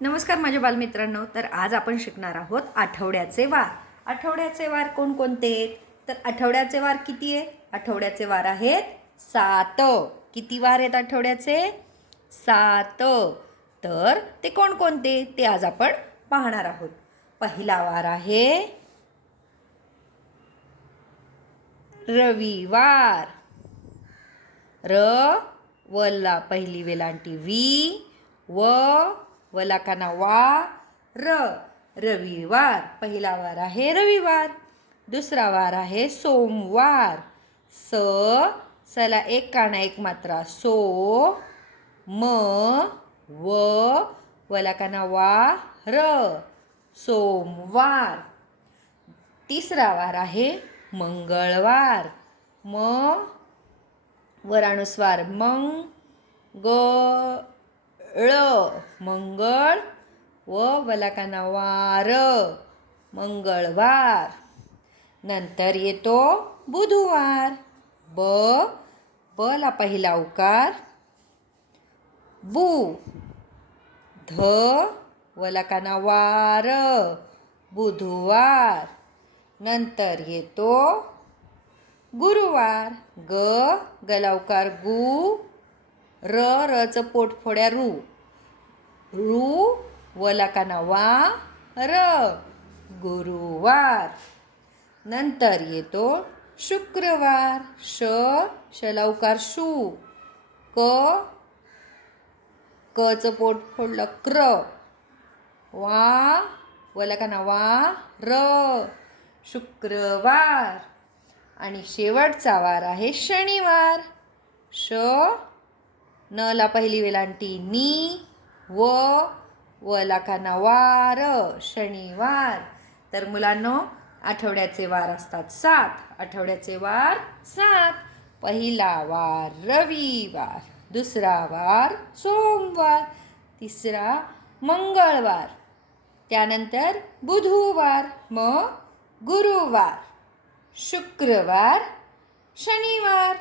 नमस्कार माझ्या बालमित्रांनो. तर आज आपण शिकणार आहोत आठवड्याचे वार. आठवड्याचे वार कोणकोणते? तर आठवड्याचे वार किती आहेत? आठवड्याचे वार आहेत 7. किती वार आहेत आठवड्याचे? 7. तर ते कोणकोणते ते आज आपण पाहणार आहोत. पहिला वार आहे रविवार. र वला पहिली वेलांटी वी व वला काना वा र. रविवार पहिला वार आहे रविवार. दुसरा वार आहे सोमवार. सला एक काना एक मात्रा सो म व वला काना वा र. सोमवार. तिसरा वार आहे मंगळवार. वरानुस्वार मंग ळ मंगळ व वलाकाना वार मंगळवार. नंतर येतो बुधवार. बला पहिला उकार बु ध वलाकाना वार बुधवार. नंतर येतो गुरुवार. गला उकार गु रचं पोट फोड्या रू वला काना वा र गुरुवार. नंतर येतो शुक्रवार. शला उकार शू कचं पोट फोडलं क्र वा वला काना वा र शुक्रवार. आणि शेवटचा वार आहे शनिवार. नला पहिली वेलांटी नी वला काना वार शनिवार. तर मुलांनो, आठवड्याचे वार असतात 7. आठवड्याचे वार 7. पहिला वार रविवार. दुसरा वार सोमवार. तिसरा मंगळवार. त्यानंतर बुधवार. मग गुरुवार, शुक्रवार, शनिवार.